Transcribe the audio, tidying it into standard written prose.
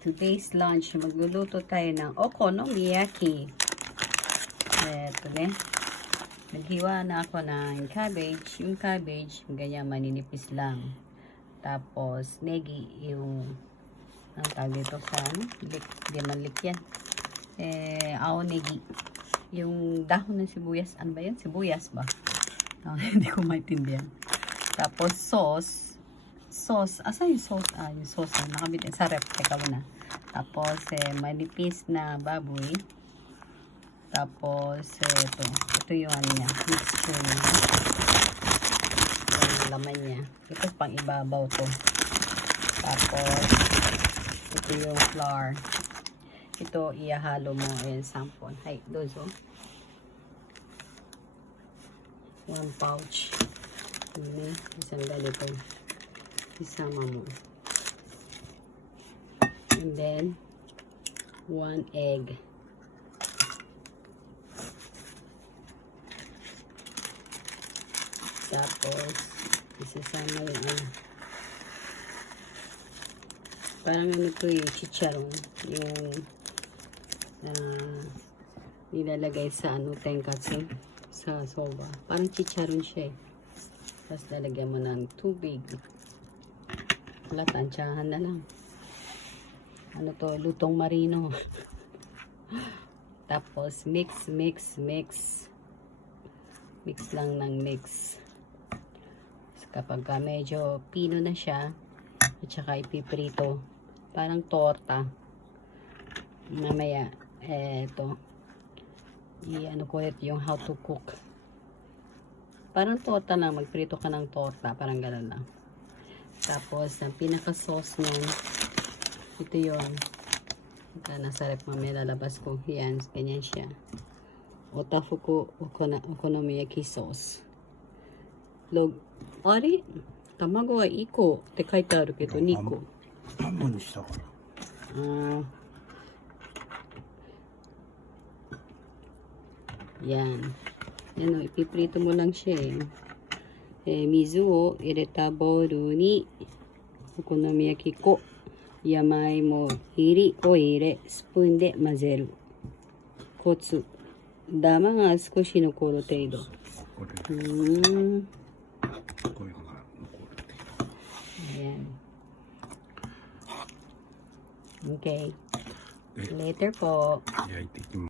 Today's lunch, magluluto tayo ng okonomiyaki. Ito na. Naghiwa na ako ng cabbage. Yung cabbage, ganyan maninipis lang. Tapos, negi, yung ang tawag dito sa di man yan. Negi. Yung dahon ng sibuyas. Ano ba yan? Sibuyas ba? Hindi ko maintindihan. Tapos, sauce. Asan yung sauce? Yung sauce na nakabit sa rep. Teka muna. Tapos, manipis na baboy. Tapos, ito yung ano niya. Mixture niya. Ito yung laman niya. Ito pang ibabaw to. Tapos, ito yung flour. Ito, ihahalo mo. Ayan, sampon. Hay, dozo. 1 pouch. Isang ganito. Isama mo. And then 1 egg. Tapos isasama yung parang ano to yung chicharon, yung nilalagay sa tenkatsu sa soba. Parang chicharon siya eh. Tapos lalagyan mo ng tubig. Wala, tansyahan na lang. Ano to? Lutong marino. Tapos, mix. Mix lang ng mix. Kapag medyo pino na siya, at saka ipiprito. Parang torta. Mamaya, ito. I-ano ko yung how to cook. Parang torta lang. Magprito ka ng torta. Parang gano'n lang. Tapos, ang pinaka-sauce niyan, ito yun. Nasa rep mamaya lalabas ko. Yan, ganyan siya. Otafuku okonomiyaki sauce. Ari? Tamago wa 1個って書いてあるけど、2個。半分にしたから。Yan. Yan o, ipiprito mo lang siya eh. 水を入れたボウルにお好み焼き粉、山芋入りを入れスプーンで混ぜる。コツ、ダマが少し残る程度。こういうのが残る程度。Ayan. Okay. Later po.焼いていきます。